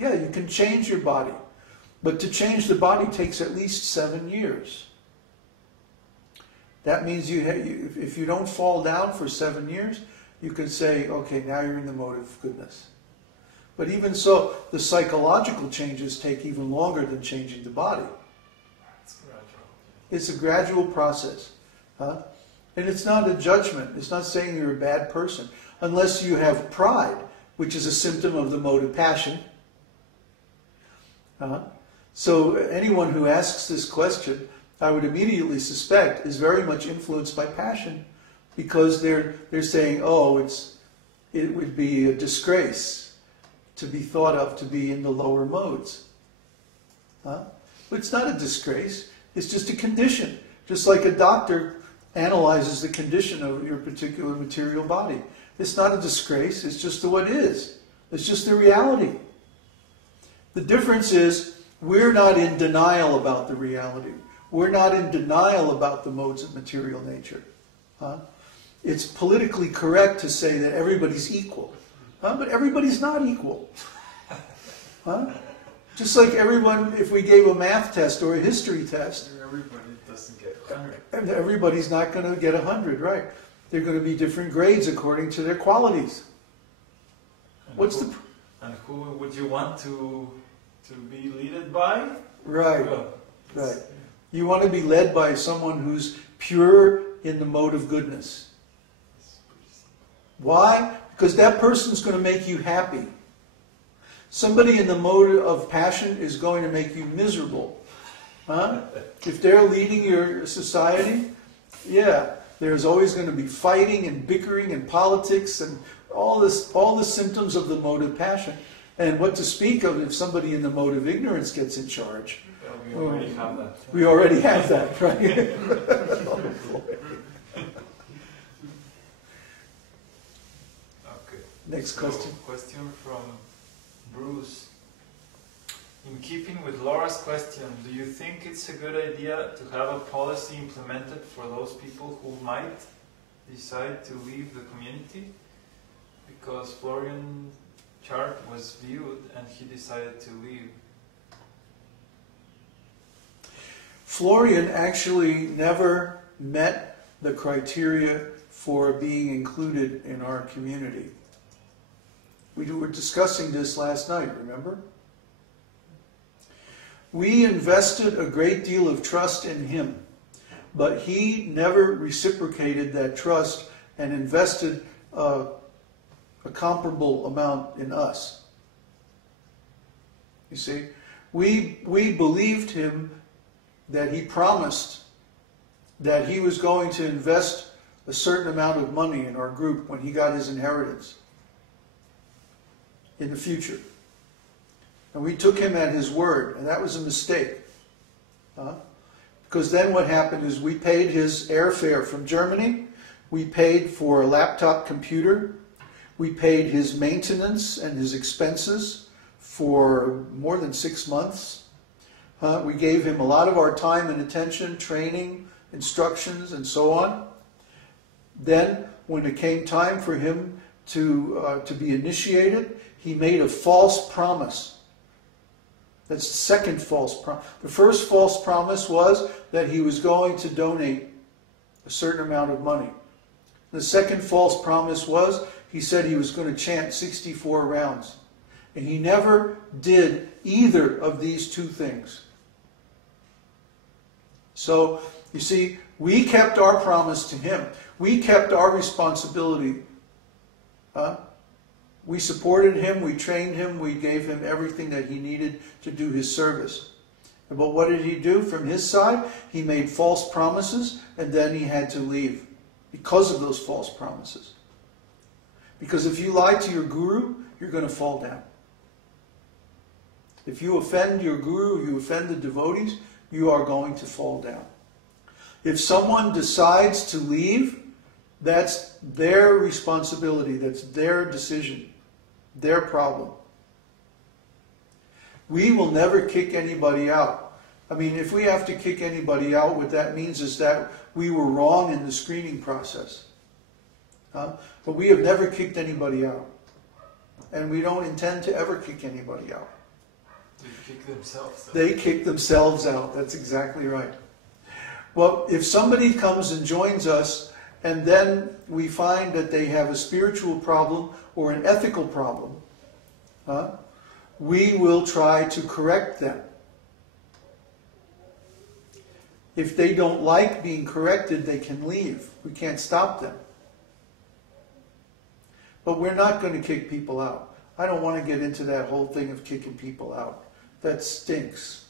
Yeah, you can change your body. But to change the body takes at least 7 years. That means if you don't fall down for 7 years, you can say, okay, now you're in the mode of goodness. But even so, the psychological changes take even longer than changing the body. It's gradual. It's a gradual process. Huh? And it's not a judgment. It's not saying you're a bad person. Unless you have pride, which is a symptom of the mode of passion. So anyone who asks this question, I would immediately suspect, is very much influenced by passion. Because they're saying, oh, it would be a disgrace to be thought of to be in the lower modes. But it's not a disgrace. It's just a condition. Just like a doctor analyzes the condition of your particular material body. It's not a disgrace. It's just what it is. It's just the reality. The difference is we're not in denial about the reality. We're not in denial about the modes of material nature. It's politically correct to say that everybody's equal. But everybody's not equal. Just like everyone, if we gave a math test or a history test, Everybody doesn't get 100. Everybody's not going to get 100, right? They're going to be different grades according to their qualities. And who would you want to be led by? Right, Well, right. You want to be led by someone who's pure in the mode of goodness. Why? Because that person's going to make you happy. Somebody in the mode of passion is going to make you miserable. If they're leading your society, yeah, there's always going to be fighting and bickering and politics and all the symptoms of the mode of passion. And what to speak of if somebody in the mode of ignorance gets in charge? we already have that. We already have that, right? Okay. Next So, question. Question from Bruce. In keeping with Laura's question, do you think it's a good idea to have a policy implemented for those people who might decide to leave the community? Because Florian's chart was viewed and he decided to leave. Florian actually never met the criteria for being included in our community. We were discussing this last night, remember? We invested a great deal of trust in him, but he never reciprocated that trust and invested a comparable amount in us. You see, we believed him that he promised that he was going to invest a certain amount of money in our group when he got his inheritance in the future. And we took him at his word, and that was a mistake. Because then what happened is we paid his airfare from Germany, we paid for a laptop computer, we paid his maintenance and his expenses for more than 6 months. We gave him a lot of our time and attention, training, instructions, and so on. Then, when it came time for him to be initiated, he made a false promise. That's the second false promise. The first false promise was that he was going to donate a certain amount of money. The second false promise was he said he was going to chant 64 rounds. And he never did either of these two things. So, you see, we kept our promise to him. We kept our responsibility. We supported him, we trained him, we gave him everything that he needed to do his service. But what did he do from his side? He made false promises, and then he had to leave because of those false promises. Because if you lie to your guru, you're going to fall down. If you offend your guru, you offend the devotees, you are going to fall down. If someone decides to leave, that's their responsibility, that's their decision, their problem. We will never kick anybody out. I mean, if we have to kick anybody out, what that means is that we were wrong in the screening process. But we have never kicked anybody out. And we don't intend to ever kick anybody out. They kick themselves out. They kick themselves out. That's exactly right. Well, if somebody comes and joins us, and then we find that they have a spiritual problem or an ethical problem, we will try to correct them. If they don't like being corrected, they can leave. We can't stop them. But we're not going to kick people out. I don't want to get into that whole thing of kicking people out. That stinks.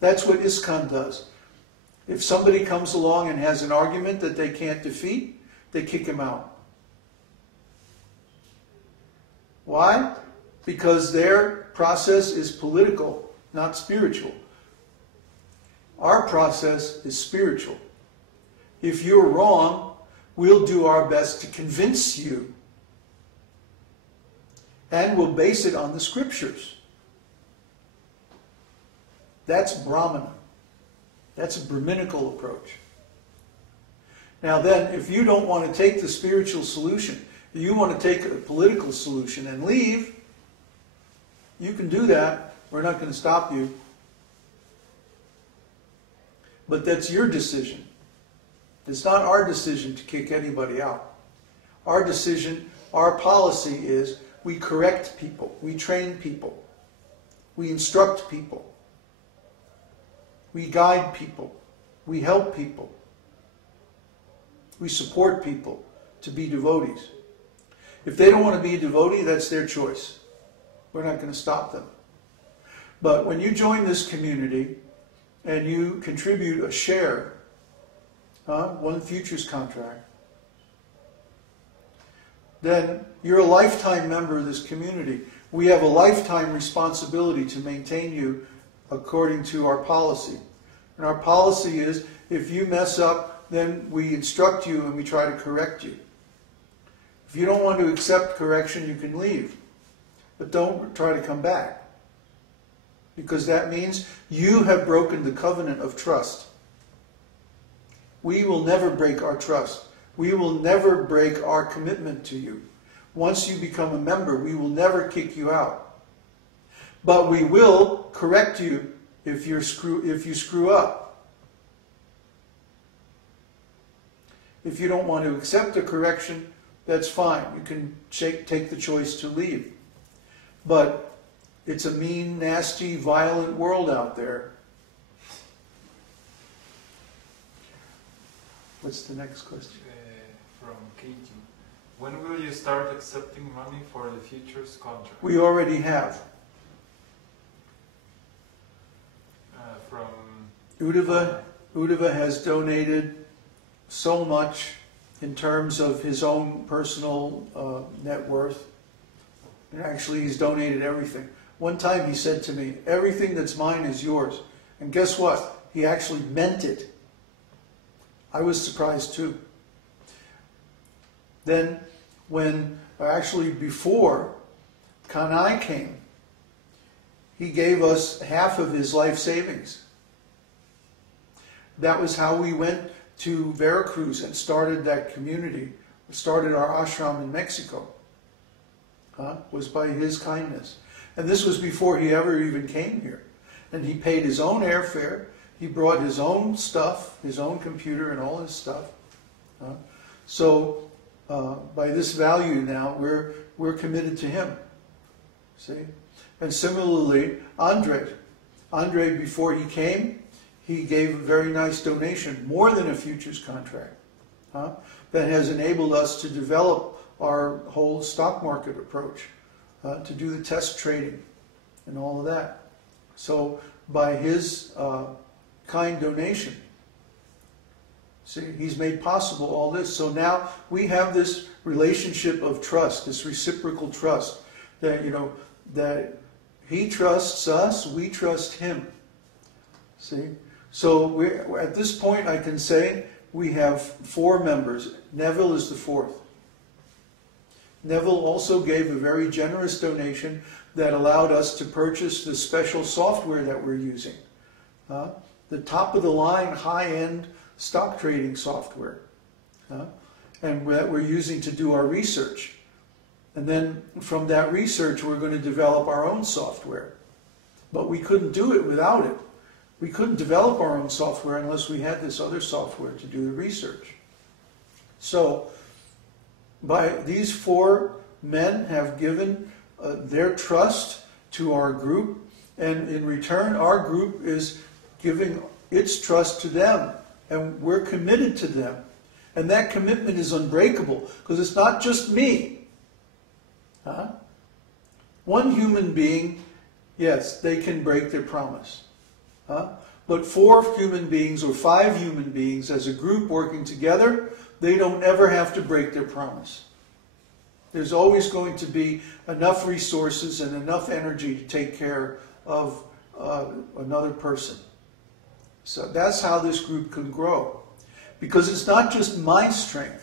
That's what ISKCON does. If somebody comes along and has an argument that they can't defeat, they kick him out. Why? Because their process is political, not spiritual. Our process is spiritual. If you're wrong, we'll do our best to convince you. And we'll base it on the scriptures. That's Brahmana. That's a Brahminical approach. Now then, if you don't want to take the spiritual solution, you want to take a political solution and leave, you can do that. We're not going to stop you. But that's your decision. It's not our decision to kick anybody out. Our decision, our policy is we correct people, we train people, we instruct people, we guide people, we help people, we support people to be devotees. If they don't want to be a devotee, that's their choice. We're not going to stop them. But when you join this community and you contribute a share, one futures contract, then you're a lifetime member of this community. We have a lifetime responsibility to maintain you according to our policy. And our policy is, if you mess up, then we instruct you and we try to correct you. If you don't want to accept correction, you can leave. But don't try to come back. Because that means you have broken the covenant of trust. We will never break our trust. We will never break our commitment to you. Once you become a member, we will never kick you out. But we will correct you if you screw up. If you don't want to accept a correction, that's fine. You can take the choice to leave. But it's a mean, nasty, violent world out there. What's the next question? From Katie. When will you start accepting money for the futures contract? We already have. From Uddhava has donated so much in terms of his own personal net worth. And actually, he's donated everything. One time he said to me, everything that's mine is yours. And guess what? He actually meant it. I was surprised too. Then before Kanai came, he gave us half of his life savings. That was how we went to Veracruz and started that community, started our ashram in Mexico. Was by his kindness. And this was before he ever even came here. And he paid his own airfare. He brought his own stuff, his own computer and all his stuff. So by this value now, we're committed to him. See? And similarly, Andre, before he came, he gave a very nice donation, more than a futures contract, that has enabled us to develop our whole stock market approach, to do the test trading and all of that. So by his kind donation, see, he's made possible all this. So now we have this relationship of trust, this reciprocal trust, that, that he trusts us, we trust him. See? So at this point I can say we have 4 members. Neville is the 4th. Neville also gave a very generous donation that allowed us to purchase the special software that we're using. The top-of-the-line, high-end stock trading software. And that we're using to do our research. And then from that research, we're going to develop our own software. But we couldn't do it without it. We couldn't develop our own software unless we had this other software to do the research. So, these 4 men have given their trust to our group, and in return, our group is giving its trust to them, and we're committed to them. And that commitment is unbreakable, because it's not just me. Huh? One human being, yes, they can break their promise. Huh? But 4 human beings or 5 human beings as a group working together, they don't ever have to break their promise. There's always going to be enough resources and enough energy to take care of another person. So that's how this group can grow. Because it's not just my strength.